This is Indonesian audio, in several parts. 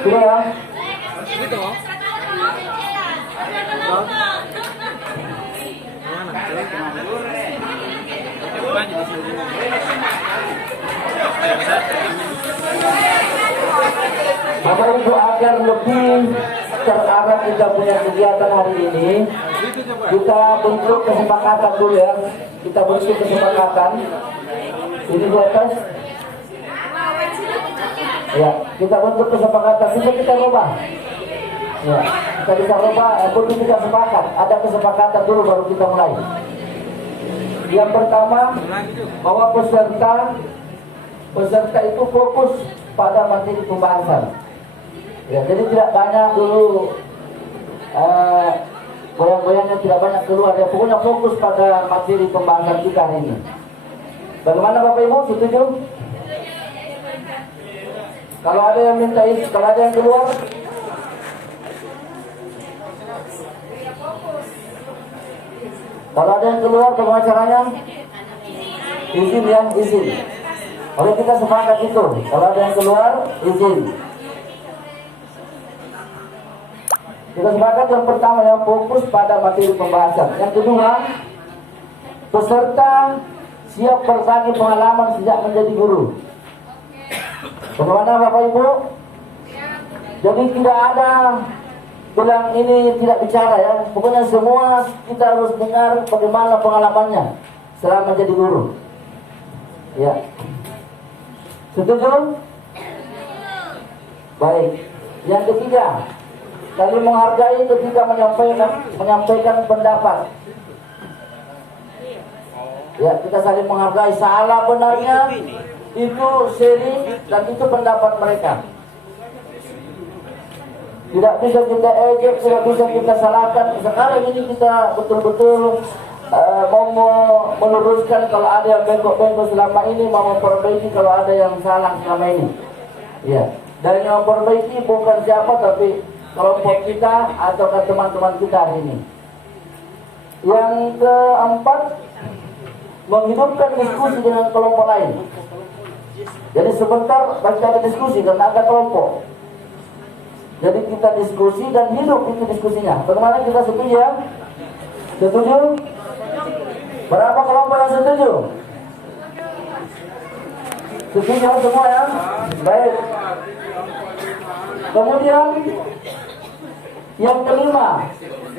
Sudah ya? Bapak Ibu, agar lebih terarah kita punya kegiatan hari ini, kita bentuk kesepakatan dulu ya. Kita bentuk kesepakatan. Ini di atas. Ya, kita bentuk kesepakatan. Bisa kita rubah. Ya, kita bisa rubah. Untuk kita sepakat. Ada kesepakatan dulu baru kita mulai. Yang pertama, bahwa peserta itu fokus pada materi pembahasan. Ya, jadi tidak banyak dulu goyang-goyangnya, tidak banyak keluar. Ya, pokoknya fokus pada materi pembahasan kita hari ini. Bagaimana Bapak Ibu, setuju? Kalau ada yang minta ini, kalau ada yang keluar, kalau ada yang keluar, bagaimana caranya? Izin ya, izin. Oleh kita sepakat itu. Kalau ada yang keluar, izin. Kita sepakat yang pertama yang fokus pada materi pembahasan. Yang kedua, peserta siap berbagi pengalaman sejak menjadi guru. Bagaimana Bapak Ibu? Jadi tidak ada bilang ini tidak bicara ya. Pokoknya semua kita harus dengar bagaimana pengalamannya selama menjadi guru. Ya. Setuju? Baik. Yang ketiga, saling menghargai ketika menyampaikan pendapat. Ya, kita saling menghargai. Salah benarnya itu sharing dan itu pendapat mereka. Tidak bisa kita ejek, tidak bisa kita salahkan. Sekarang ini kita betul-betul mau meluruskan kalau ada yang bengkok-bengkok selama ini, mau memperbaiki kalau ada yang salah selama ini. Ya, dan yang memperbaiki bukan siapa tapi kelompok kita atau teman-teman kita hari ini. Yang keempat, menghidupkan diskusi dengan kelompok lain. Jadi sebentar kita ada diskusi karena ada kelompok. Jadi kita diskusi dan hidup itu diskusinya. Bagaimana kita setuju ya? Setuju? Berapa kelompok yang setuju? Setuju semua ya? Baik. Kemudian yang kelima,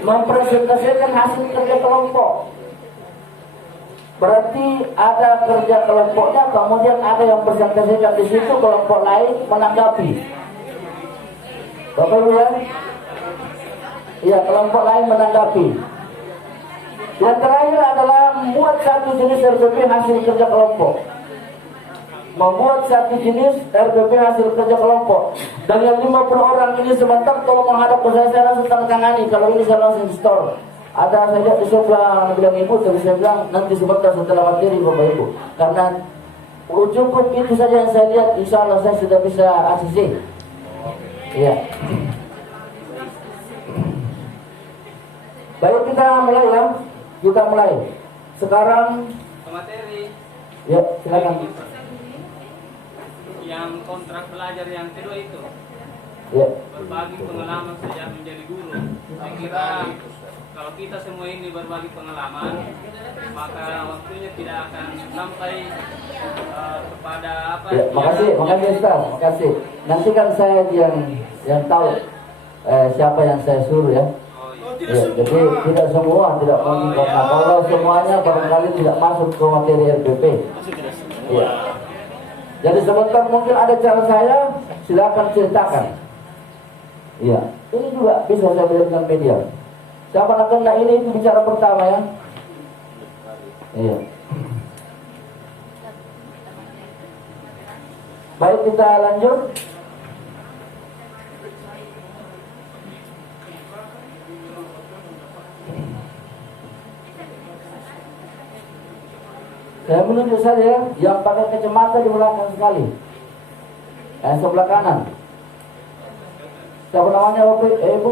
mempresentasikan hasil kerja kelompok. Berarti ada kerja kelompoknya, kemudian ada yang presentasikan di situ, kelompok lain menanggapi. Bapak Ibu ya? Iya, kelompok lain menanggapi. Yang terakhir adalah membuat satu jenis RPP hasil kerja kelompok. Membuat satu jenis RPP hasil kerja kelompok. Dan yang 50 orang ini sebentar tolong menghadap ke saya langsung tanda tangani. Kalau ini saya langsung store. Ada saya lihat di sebelah bilang ibu, tapi saya bilang nanti sebentar setelah materi Bapak Ibu. Karena cukup itu saja yang saya lihat, insya Allah saya sudah bisa ACC. Iya. Baik, kita mulai ya. Kita mulai. Sekarang materi. Ya, silakan. Yang kontrak belajar yang kedua itu. Ya. Berbagi pengalaman sejak menjadi guru. Saya kira kalau kita semua ini berbagi pengalaman, maka waktunya tidak akan sampai kepada apa. Ya, makasih Ustaz, makasih. Nanti kan saya yang tahu siapa yang saya suruh ya. Ya, jadi tidak semua, tidak mungkin. Nah, kalau semuanya barangkali tidak masuk ke materi RPP. Ya. Jadi sebentar mungkin ada cara saya, silakan ceritakan. Iya, ini juga bisa saya berikan media. Siapa nak kena ini itu bicara pertama ya. Iya. Baik, kita lanjut. Saya menunjuk saja yang pakai kacamata di belakang sekali. Sebelah kanan. Siapa namanya Bapak? Ibu?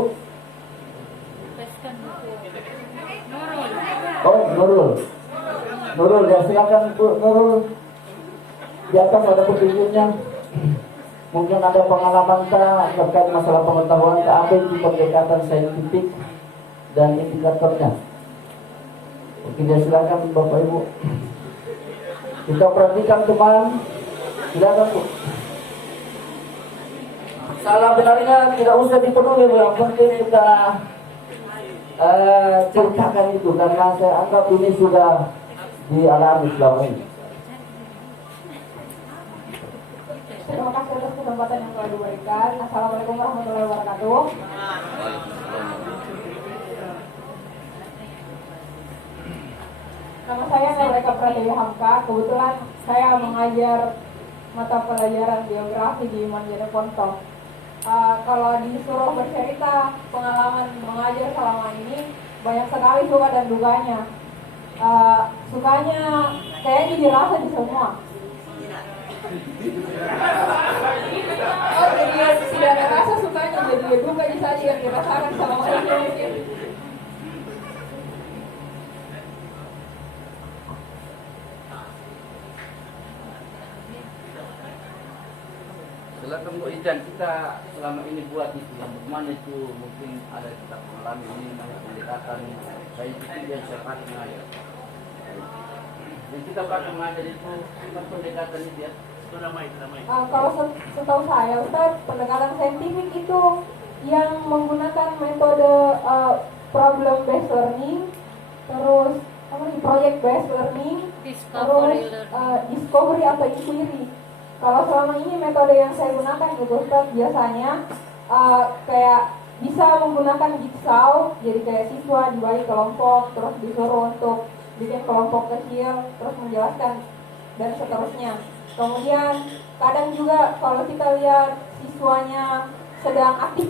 Oh, Nurul. Nurul, ya silakan Bu Nurul. Di atas ada petunjuknya. Mungkin ada pengalaman terkait masalah pengetahuan keambil di pendekatan saintifik dan indikatornya. Mungkin ya, silakan Bapak Ibu. Kita perhatikan teman, silakan Bu. Salah benarnya tidak usah dipenuhi, yang penting kita ceritakan itu, karena saya anggap ini sudah dialami selama ini. Terima kasih atas kesempatan yang telah diberikan. Assalamualaikum warahmatullahi wabarakatuh. Nama saya Eka Pratiwi Hamka. Kebetulan saya mengajar mata pelajaran geografi di Manjeneponto. Kalau disuruh bercerita pengalaman mengajar selama ini, banyak sekali suka dan duganya. Sukanya kayaknya dirasa di semua. Oh, jadi sudah ada rasa sukanya, jadi duka saja yang dirasakan selama ini. Silakan Bu Ijan, kita selama ini buat itu yang bagaimana itu, mungkin ada kita mengalami ini namanya pendekatan saintifik yang saya pakai mengajar. Yang kita pakai mengajar itu pendekatan itu ya. Kalau setahu saya, Ustaz, pendekatan saintifik itu yang menggunakan metode problem based learning, terus project based learning, terus discovery atau inquiry. Kalau selama ini metode yang saya gunakan gitu, Ustaz, biasanya kayak bisa menggunakan jigsaw, jadi kayak siswa dibagi kelompok, terus disuruh untuk bikin kelompok kecil, terus menjelaskan dan seterusnya. Kemudian kadang juga kalau kita lihat siswanya sedang aktif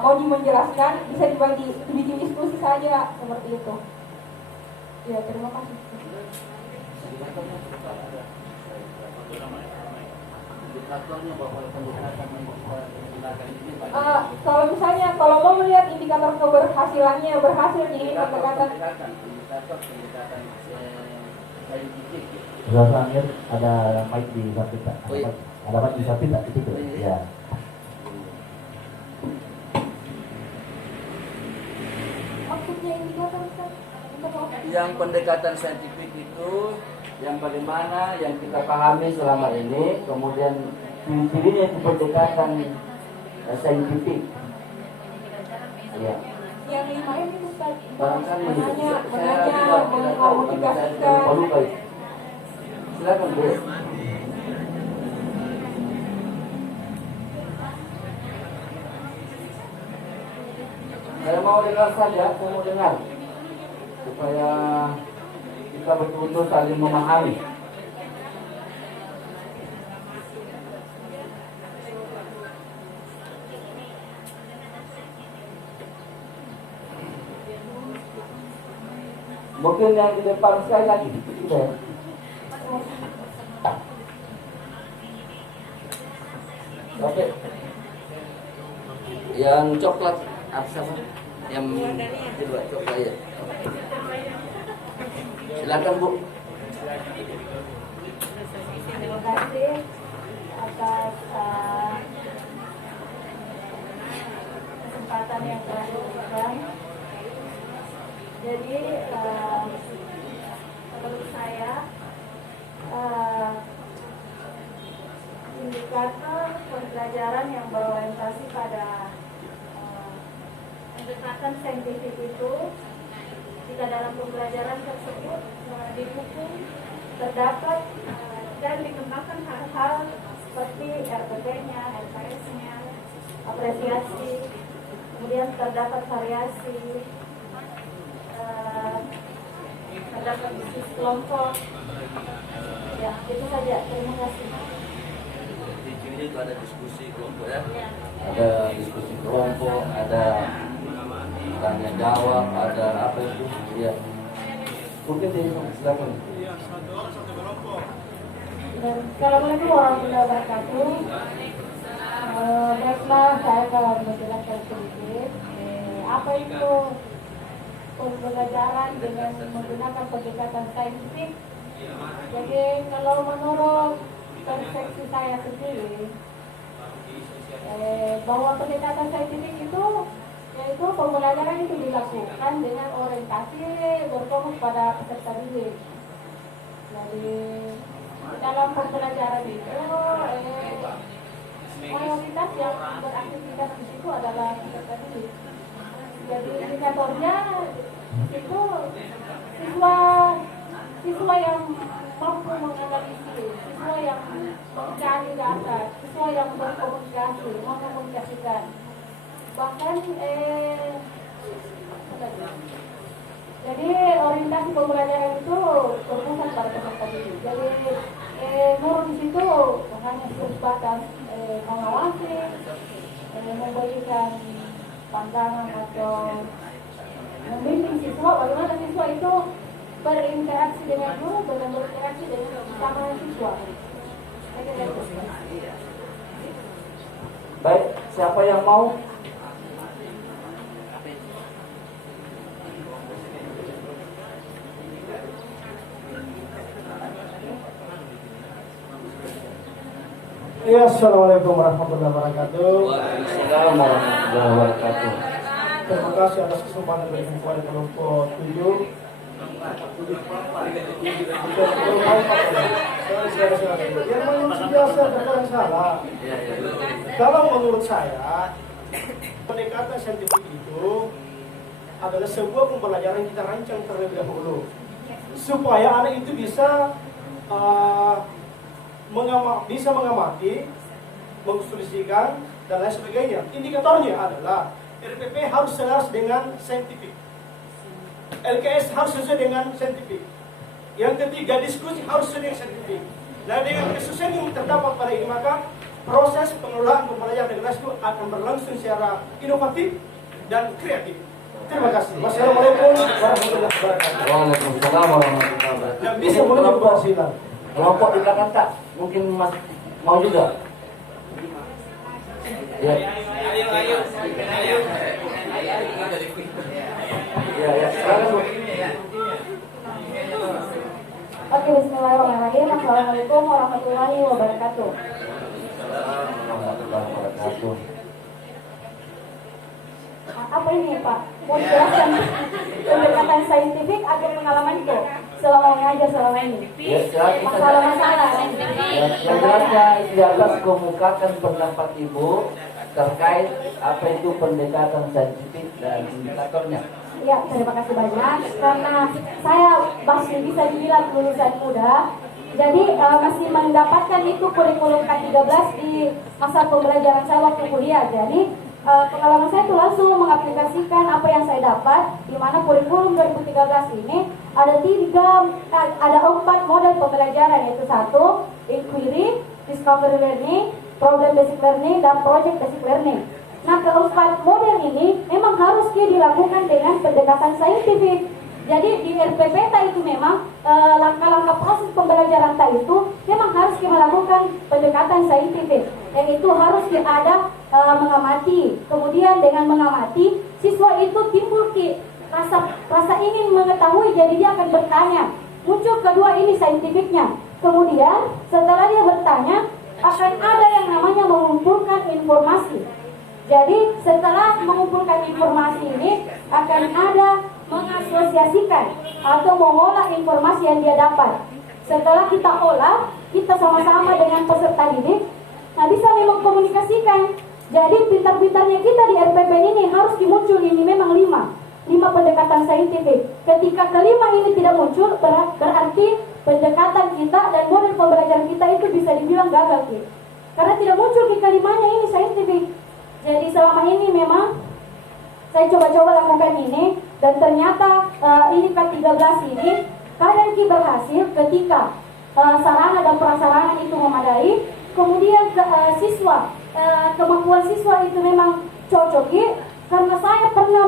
mau menjelaskan, bisa dibagi bikin diskusi saja seperti itu. Ya, terima kasih. Kalau misalnya kalau mau melihat indikator keberhasilannya berhasil, jadi pendekatan saintifik. Amir, ada mic di samping tak? Ada mic di samping tak? Itu ya. maksudnya indikator, Ustaz? Yang pendekatan saintifik itu yang bagaimana yang kita pahami selama ini, kemudian ciri-cirinya itu pendekatan saintifik. Ya. Yang 5 ini, Ustaz, Barangkali menanya, mengkomunikasikan. Silakan Bu. Saya mau dengar saja, saya mau dengar supaya kita betul-betul saling memahami. Mungkin yang di depan sekali lagi, gitu ya. Oke. Yang coklat apa sama? Yang kedua coklat ya. Silakan Bu. Terima kasih atas kesempatan yang telah diberikan. Jadi menurut saya indikator pembelajaran yang berorientasi pada pendekatan saintifik itu, jika dalam pembelajaran tersebut didukung, terdapat dan dikembangkan hal-hal seperti RPP-nya, LKS-nya, apresiasi, kemudian terdapat variasi, terdapat diskusi kelompok. Ya, itu saja. Terima kasih. Di itu ada diskusi kelompok ya. Ada diskusi kelompok, ada tanya jawab, ada apa itu ya. Mungkin di silakan. Assalamualaikum warahmatullahi wabarakatuh. Baiklah, saya akan menjelaskan sedikit apa itu pembelajaran dengan menggunakan pendekatan saintifik. Jadi kalau menurut persepsi saya sendiri, bahwa pendekatan saintifik itu yaitu pembelajaran itu dilakukan dengan orientasi berfokus pada peserta didik. Jadi dalam pembelajaran itu mayoritas yang beraktivitas di situ adalah peserta didik. Jadi indikatornya itu siswa yang mampu menganalisis, siswa yang mencari data, siswa yang berkomunikasi, mengkomunikasikan. Bahkan jadi orientasi pembelajaran itu berpusat pada peserta didik. Jadi guru di situ hanya sebatas mengawasi, memberikan pandangan atau membimbing siswa bagaimana siswa itu berinteraksi dengan guru dan berinteraksi dengan sama siswa. Baik, siapa yang mau? Ya, assalamualaikum warahmatullahi wabarakatuh. Waalaikumsalam warahmatullahi wabarakatuh. Terima kasih atas kesempatan dari kepada kelompok 7. Yang manusia biasa terkadang salah. Kalau menurut saya, pendekatan saintifik itu adalah sebuah pembelajaran yang kita rancang terlebih dahulu supaya anak itu bisa mengamati, menginstruksikan dan lain sebagainya. Indikatornya adalah RPP harus selaras dengan saintifik, LKS harus sesuai dengan saintifik. Yang ketiga, diskusi harus sesuai dengan saintifik. Nah, dengan kesesuaian yang terdapat pada ini, maka proses pengelolaan pembelajaran di kelas itu akan berlangsung secara inovatif dan kreatif. Terima kasih. Wassalamualaikum warahmatullahi wabarakatuh. Waalaikumsalam warahmatullahi wabarakatuh. Dan bisa mulai berhasil. Kelompok di belakang Kak, mungkin Mas mau juga? Ya. Ya, silakan Bu. Oke, bismillahirrahmanirrahim. Assalamualaikum warahmatullahi wabarakatuh. Warahmatullahi wabarakatuh. Apa ini Pak? Mau dijelaskan pendekatan saintifik agar pengalamanku selama mengajar selama ini. Ya, silakan. Masalah-masalah. Ya, yang jelasnya di atas kemukakan pendapat Ibu terkait apa itu pendekatan saintifik dan indikatornya. Ya, terima kasih banyak. Karena saya masih bisa dibilang lulusan muda, jadi masih mendapatkan itu kurikulum K13 di masa pembelajaran saya waktu kuliah. Jadi pengalaman saya itu langsung mengaplikasikan apa yang saya dapat, di mana kurikulum 2013 ini ada 4 model pembelajaran, yaitu 1 inquiry, discovery learning, problem basic learning, dan project basic learning. Nah, keempat model ini memang harus dilakukan dengan pendekatan saintifik. Jadi di RPP itu memang langkah-langkah proses pembelajaran itu memang harus melakukan pendekatan saintifik. Yang itu harus ada mengamati. Kemudian dengan mengamati, siswa itu timbul rasa ingin mengetahui, jadi dia akan bertanya. Muncul kedua ini saintifiknya. Kemudian setelah dia bertanya, akan ada yang namanya mengumpulkan informasi. Jadi setelah mengumpulkan informasi ini akan ada mengasosiasikan atau mengolah informasi yang dia dapat. Setelah kita olah, kita sama-sama dengan peserta didik, nah bisa memang komunikasikan. Jadi pintar-pintarnya kita di RPP ini harus dimuncul ini memang 5 pendekatan saintifik. Ketika kelima ini tidak muncul, berarti pendekatan kita dan model pembelajaran kita itu bisa dibilang gagal, karena tidak muncul di kelimanya ini saintifik. Jadi selama ini memang saya coba-coba lakukan ini, dan ternyata ini K13 ini kadang berhasil ketika sarana dan prasarana itu memadai, kemudian siswa kemampuan siswa itu memang cocok. Karena saya pernah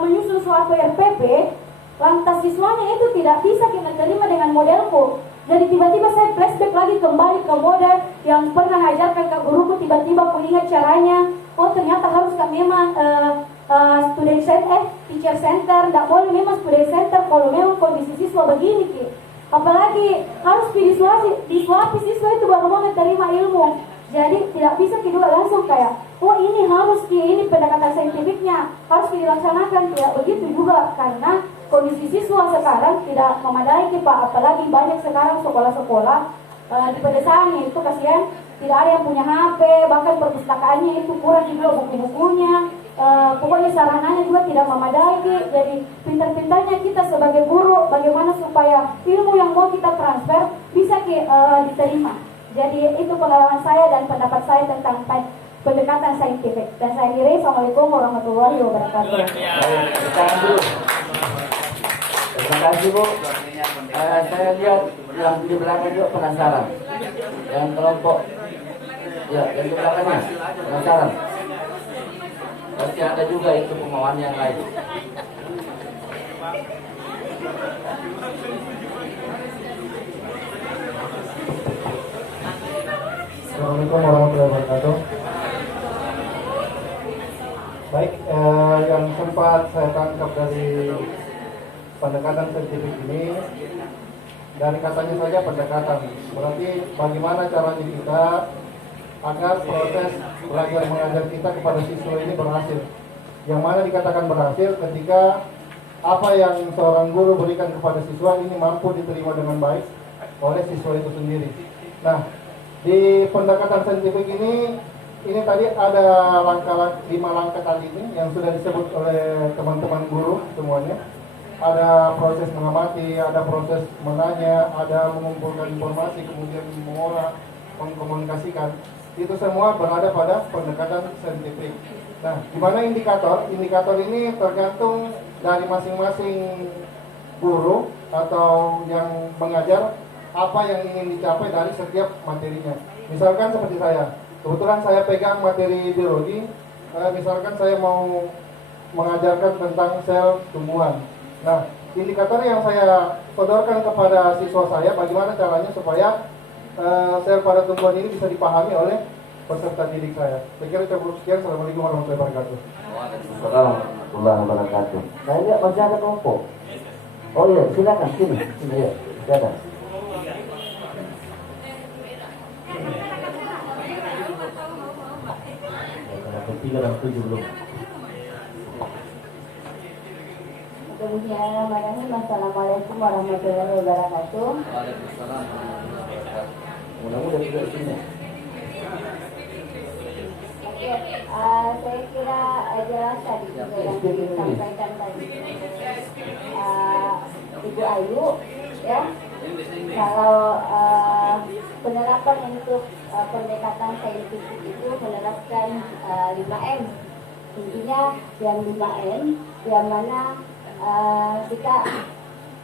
menyusun suatu RPP, lantas siswanya itu tidak bisa kita terima dengan modelku. Jadi tiba-tiba saya flashback lagi kembali ke model yang pernah ajarkan ke guruku, tiba-tiba aku ingat caranya. Oh, ternyata harus memang student center, teacher center, tidak boleh memang student center kalau memang kondisi siswa begini, Apalagi harus disuapi siswa itu baru mau menerima ilmu. Jadi tidak bisa kedua langsung kayak, oh ini harus ini pendekatan saintifiknya harus dilaksanakan. Tidak begitu juga, karena kondisi siswa sekarang tidak memadai Pak, apalagi banyak sekarang sekolah-sekolah di pedesaan itu kasihan, tidak ada yang punya HP, bahkan perpustakaannya itu kurang juga buku-bukunya. Pokoknya sarananya juga tidak memadai. Jadi pintar-pintarnya kita sebagai guru bagaimana supaya ilmu yang mau kita transfer bisa diterima. Jadi itu pengalaman saya dan pendapat saya tentang pendekatan saintifik. Dan saya akhiri, Assalamualaikum warahmatullahi wabarakatuh. Sekarang dulu. Terima kasih Bu. Saya lihat yang di belakang juga penasaran. Yang kelompok, ya yang di belakangnya penasaran. Pasti ada juga itu kemauan yang lain. Assalamualaikum warahmatullahi wabarakatuh. Baik, yang sempat saya tangkap dari pendekatan saintifik ini, dari katanya saja pendekatan, berarti bagaimana caranya kita agar proses belajar mengajar kita kepada siswa ini berhasil. Yang mana dikatakan berhasil ketika apa yang seorang guru berikan kepada siswa ini mampu diterima dengan baik oleh siswa itu sendiri. Nah, di pendekatan saintifik ini tadi ada 5 langkah tadi ini yang sudah disebut oleh teman-teman guru semuanya. Ada proses mengamati, ada proses menanya, ada mengumpulkan informasi, kemudian mengolah, mengkomunikasikan. Itu semua berada pada pendekatan saintifik. Nah, di mana indikator? Indikator ini tergantung dari masing-masing guru atau yang mengajar apa yang ingin dicapai dari setiap materinya. Misalkan seperti saya, kebetulan saya pegang materi biologi, misalkan saya mau mengajarkan tentang sel tumbuhan. Nah, indikator yang saya sodorkan kepada siswa saya, bagaimana caranya supaya sel pada tumbuhan ini bisa dipahami oleh peserta didik saya. Saya kira cukup sekian. Assalamualaikum warahmatullahi wabarakatuh. Waalaikumsalam warahmatullahi wabarakatuh. Nah, ini masih ada kelompok. Oh iya, silakan sini ya. Silakan. Ketiga dan 7 belum. Bismillahirrahmanirrahim. Assalamualaikum warahmatullahi wabarakatuh. Waalaikumsalam. Mudah-mudahan juga di sini. Saya kira jelas tadi juga yang disampaikan tadi Ibu Ayu, ya. Kalau penerapan untuk pendekatan saintifik itu menerapkan 5M. Intinya yang 5M, yang mana kita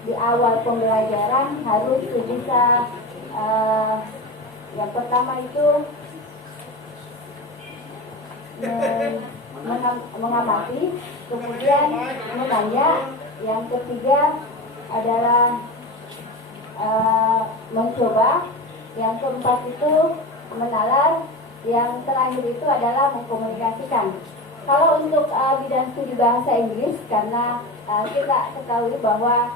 di awal pembelajaran harus bisa yang pertama itu mengamati, kemudian menanya, yang ketiga adalah mencoba, yang keempat itu menalar, yang terakhir itu adalah mengkomunikasikan. Kalau untuk bidang studi bahasa Inggris, karena kita ketahui bahwa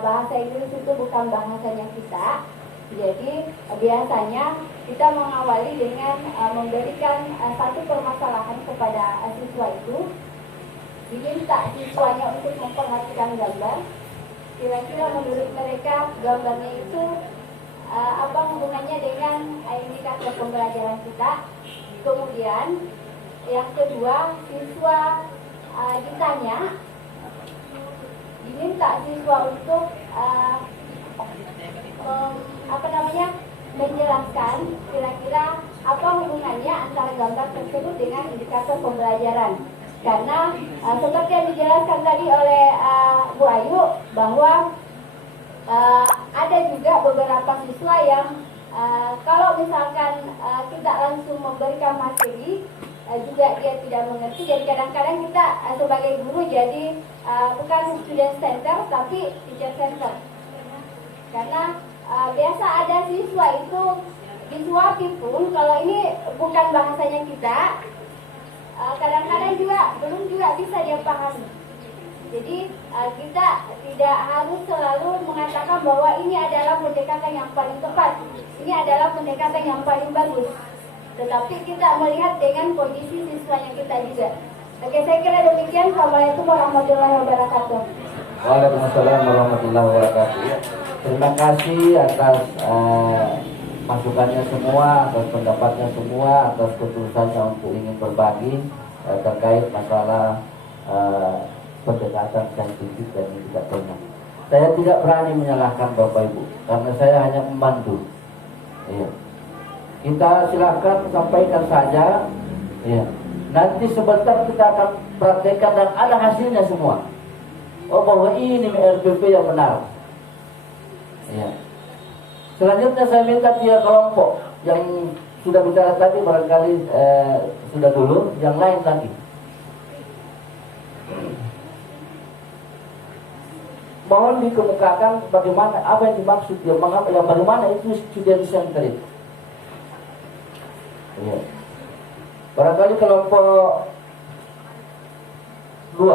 bahasa Inggris itu bukan bahasanya kita, jadi biasanya kita mengawali dengan memberikan satu permasalahan kepada siswa itu, diminta siswanya untuk memperhatikan gambar. Kira-kira menurut mereka gambarnya itu apa hubungannya dengan indikator pembelajaran kita. Kemudian yang kedua, siswa diminta siswa untuk menjelaskan kira-kira apa hubungannya antara gambar tersebut dengan indikator pembelajaran. Karena seperti yang dijelaskan tadi oleh Bu Ayu, bahwa ada juga beberapa siswa yang kalau misalkan kita langsung memberikan materi juga dia tidak mengerti. Jadi kadang-kadang kita sebagai guru jadi bukan student center tapi teacher center. Karena biasa ada siswa itu disuapi pun kalau ini bukan bahasanya kita, kadang-kadang juga belum juga bisa dia pahami. Jadi kita tidak harus selalu mengatakan bahwa ini adalah pendekatan yang paling tepat, ini adalah pendekatan yang paling bagus. tetapi kita melihat dengan kondisi siswanya kita juga. Oke, saya kira demikian. Assalamualaikum warahmatullahi wabarakatuh. Waalaikumsalam warahmatullahi wabarakatuh. Terima kasih atas masukannya semua, atas pendapatnya semua, atas ketulusannya untuk ingin berbagi terkait masalah pendekatan saintifik dan indikatornya. Saya tidak berani menyalahkan Bapak Ibu karena saya hanya membantu. Iya. Kita silakan sampaikan saja. Iya. Nanti sebentar kita akan praktekkan dan ada hasilnya semua. Oh, bahwa ini RPP yang benar. Ya. Selanjutnya saya minta 3 kelompok yang sudah bicara tadi barangkali sudah dulu, yang lain lagi. Mohon dikemukakan bagaimana apa yang dimaksud yang bagaimana itu student centered. Ya. Barangkali kelompok 2.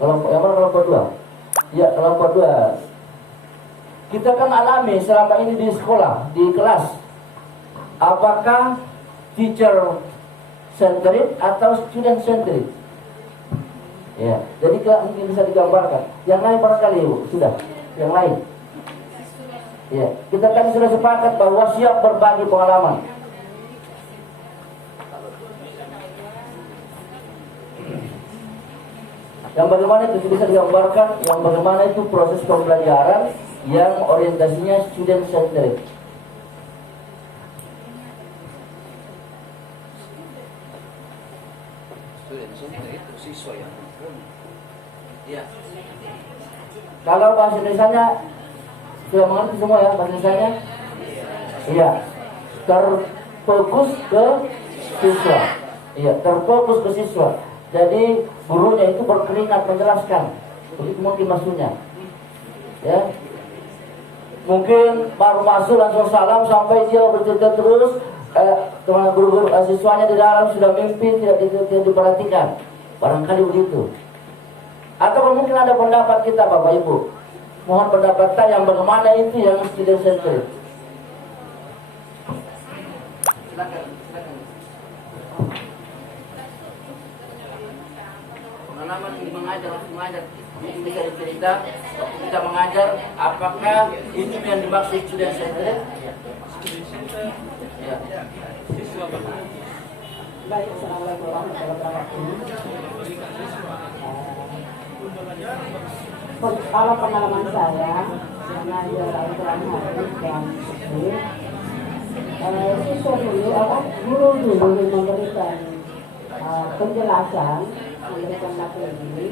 Kelompok yang mana kelompok 2? Ya, kelompok 2. Kita kan alami selama ini di sekolah, di kelas. Apakah teacher centered atau student centered? Ya, jadi mungkin bisa digambarkan. Yang lain barangkali Ibu, sudah. Yang lain. Ya, kita tadi sudah sepakat bahwa siap berbagi pengalaman. Yang bagaimana itu bisa digambarkan, yang bagaimana itu proses pembelajaran yang orientasinya student centered. Student centered itu siswa yang iya. Kalau bahasa Indonesianya sudah mengerti semua ya bahasa Indonesianya? Iya. Terfokus ke siswa. Iya, terfokus ke siswa. Jadi gurunya itu berkeringat menjelaskan. Begitu mungkin maksudnya. Ya. Mungkin baru masuk langsung salam sampai dia bercerita terus. Guru-guru siswanya di dalam sudah mimpi tidak diperhatikan. Barangkali begitu. Atau mungkin ada pendapat kita Bapak Ibu. Mohon pendapat saya yang bagaimana itu yang student centered. Silakan. Pengalaman mengajar, mungkin bisa dicerita waktu kita mengajar, apakah itu yang dimaksud student centered? Student center. Ya. Siswa berguna. Baik, assalamualaikum warahmatullahi wabarakatuh. Kalau pengalaman saya mengajar Al-Quran Hadis dan siswa dulu guru dulu memberikan penjelasan, memberikan materi,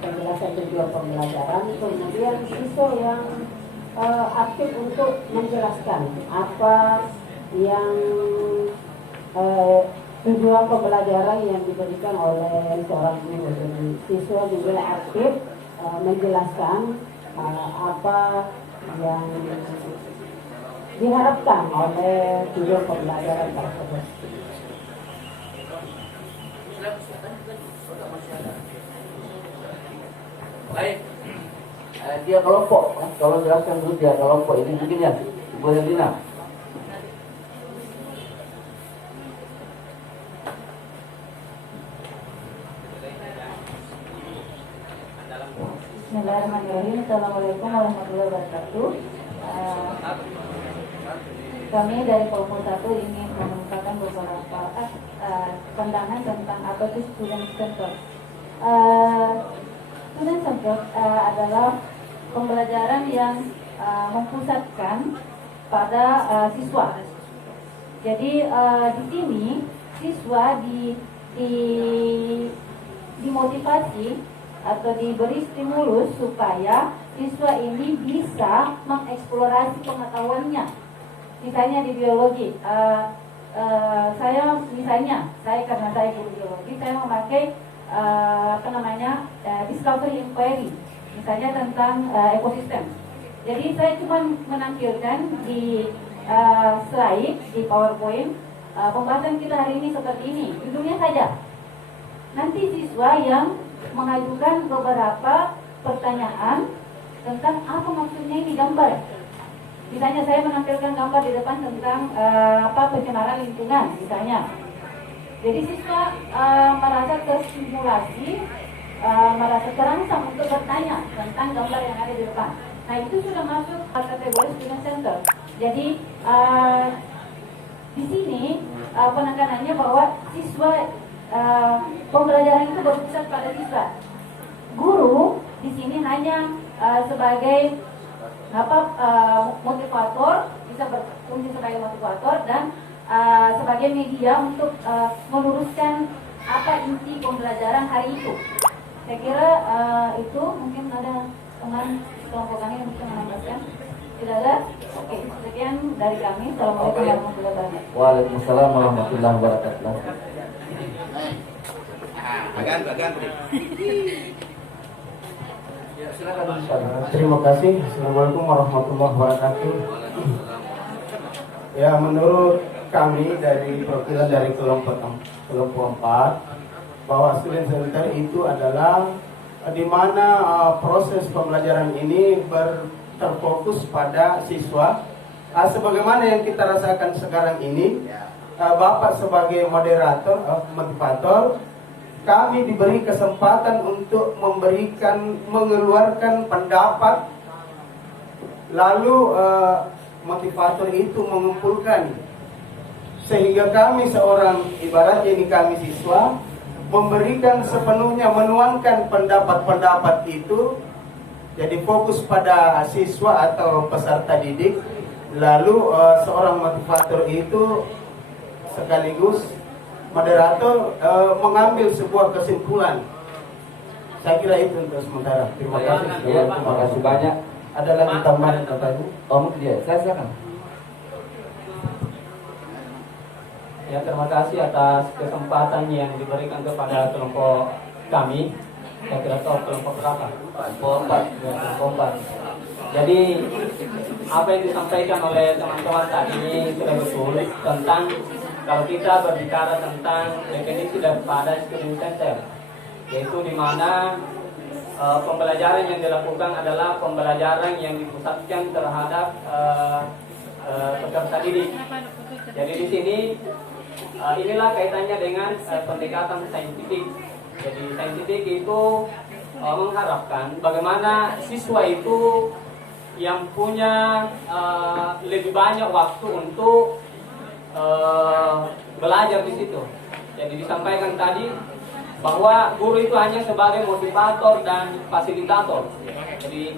penjelasan tujuan pembelajaran, kemudian siswa yang aktif untuk menjelaskan apa yang tujuan pembelajaran yang diberikan oleh seorang guru. Jadi siswa juga aktif menjelaskan apa yang diharapkan oleh tujuan pembelajaran tersebut. Baik, dia kelompok. Kalau jelaskan dulu dia kelompok ini mungkin ya, Ibu Herlina. Bismillahirrahmanirrahim. Assalamualaikum warahmatullahi wabarakatuh. Kami dari kelompok 1 ingin mengemukakan beberapa pandangan tentang apa itu student center. Student center adalah pembelajaran yang mempusatkan pada siswa. Jadi di sini siswa dimotivasi atau diberi stimulus supaya siswa ini bisa mengeksplorasi pengetahuannya. Misalnya di biologi, saya karena saya guru biologi, saya memakai discovery inquiry, misalnya tentang ekosistem. Jadi saya cuma menampilkan di slide di PowerPoint pembahasan kita hari ini seperti ini, judulnya saja. Nanti siswa yang mengajukan beberapa pertanyaan tentang apa maksudnya ini gambar. Misalnya saya menampilkan gambar di depan tentang pencemaran lingkungan misalnya. Jadi siswa merasa terstimulasi, merasa terangsang untuk bertanya tentang gambar yang ada di depan. Nah itu sudah masuk kategori student center. Jadi di sini penekanannya bahwa siswa pembelajaran itu berpusat pada siswa. Guru di sini hanya sebagai motivator, bisa berfungsi sebagai motivator dan sebagai media untuk meluruskan apa inti pembelajaran hari itu. Saya kira itu mungkin ada teman kelompok kami yang bisa menambahkan. Tidak ada? Oke, sekian dari kami. Assalamualaikum warahmatullahi wabarakatuh. Waalaikumsalam warahmatullahi wabarakatuh. Terima kasih. Assalamualaikum warahmatullahi wabarakatuh. Ya, menurut kami dari perwakilan dari kelompok 4 bahwa student center itu adalah di mana proses pembelajaran ini terfokus pada siswa. Sebagaimana yang kita rasakan sekarang ini, Bapak sebagai moderator, motivator, kami diberi kesempatan untuk mengeluarkan pendapat, lalu motivator itu mengumpulkan, sehingga kami seorang, ibaratnya ini kami siswa, memberikan sepenuhnya, menuangkan pendapat-pendapat itu, jadi fokus pada siswa atau peserta didik, lalu seorang motivator itu sekaligus moderator mengambil sebuah kesimpulan. Saya kira itu untuk sementara. Terima kasih. Terima kasih banyak. Ada lagi tambahan katanya? Oh, mungkin dia. Saya silakan. Ya, terima kasih atas kesempatan yang diberikan kepada kelompok kami. Saya kira tahu kelompok berapa? Kelompok 4. Jadi apa yang disampaikan oleh teman-teman tadi ini sudah betul tentang kalau kita berbicara tentang definisi daripada student center, yaitu di mana pembelajaran yang dilakukan adalah pembelajaran yang dipusatkan terhadap peserta didik. Jadi di sini inilah kaitannya dengan pendekatan saintifik. Jadi saintifik itu mengharapkan bagaimana siswa itu yang punya lebih banyak waktu untuk belajar di situ. Jadi disampaikan tadi bahwa guru itu hanya sebagai motivator dan fasilitator. Jadi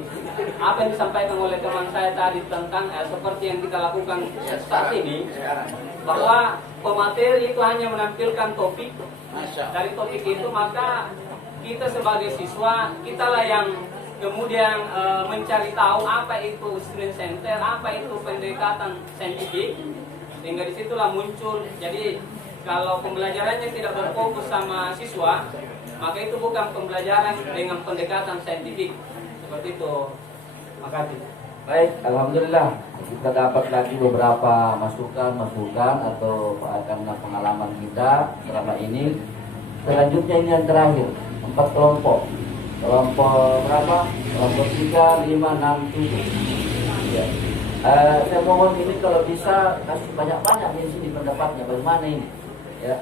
apa yang disampaikan oleh teman saya tadi tentang seperti yang kita lakukan saat ini, bahwa pemateri itu hanya menampilkan topik. Dari topik itu maka kita sebagai siswa, kitalah yang kemudian mencari tahu apa itu student center, apa itu pendekatan saintifik, sehingga disitulah muncul. Jadi kalau pembelajarannya tidak berfokus sama siswa, maka itu bukan pembelajaran dengan pendekatan saintifik. Seperti itu. Makasih. Baik, alhamdulillah kita dapat lagi beberapa masukan atau karena pengalaman kita selama ini. Selanjutnya ini yang terakhir, 4 kelompok. Kelompok berapa? Kelompok 3, 5, 6, 7. Ya. Saya mohon ini kalau bisa kasih banyak-banyak di sini pendapatnya bagaimana ini, ya,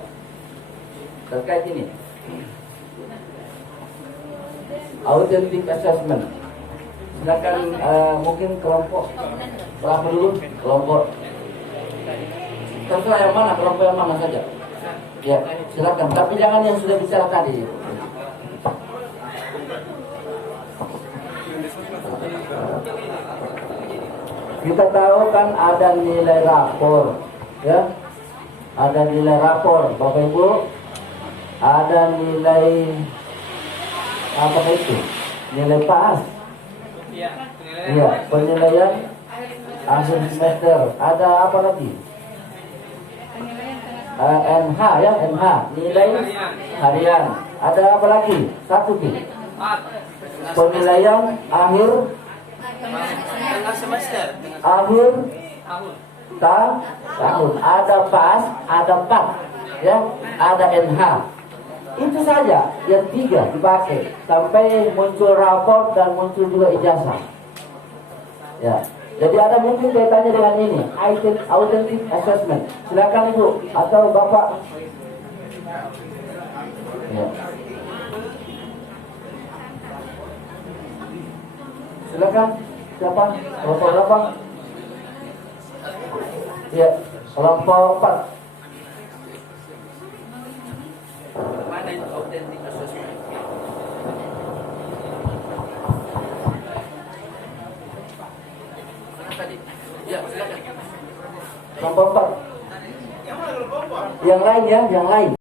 terkait ini. Authentic assessment. Silakan mungkin kelompok berapa dulu? Kelompok terserah yang mana, kelompok yang mana saja. Ya, silakan. Tapi jangan yang sudah bicara tadi. Kita tahu kan ada nilai rapor, ya, ada nilai rapor, Bapak Ibu, ada nilai apa itu? Nilai PAS. Iya, penilaian akhir semester. Ada apa lagi? NH ya, NH, nilai harian. Ada apa lagi? Satu lagi. Penilaian akhir tahun. Ada PAS, ada PAK, ya, ada NH. Itu saja yang 3 dipakai sampai muncul rapor dan muncul juga ijazah. Ya, Jadi ada mungkin kaitannya dengan ini, authentic assessment. Silakan Ibu atau Bapak. Ya. Silakan. Siapa? Kelompok berapa? Ya, kelompok 4. Mana itu authentic assessment? Tadi. Ya, silakan. Kelompok 4. Yang lain ya, yang lain.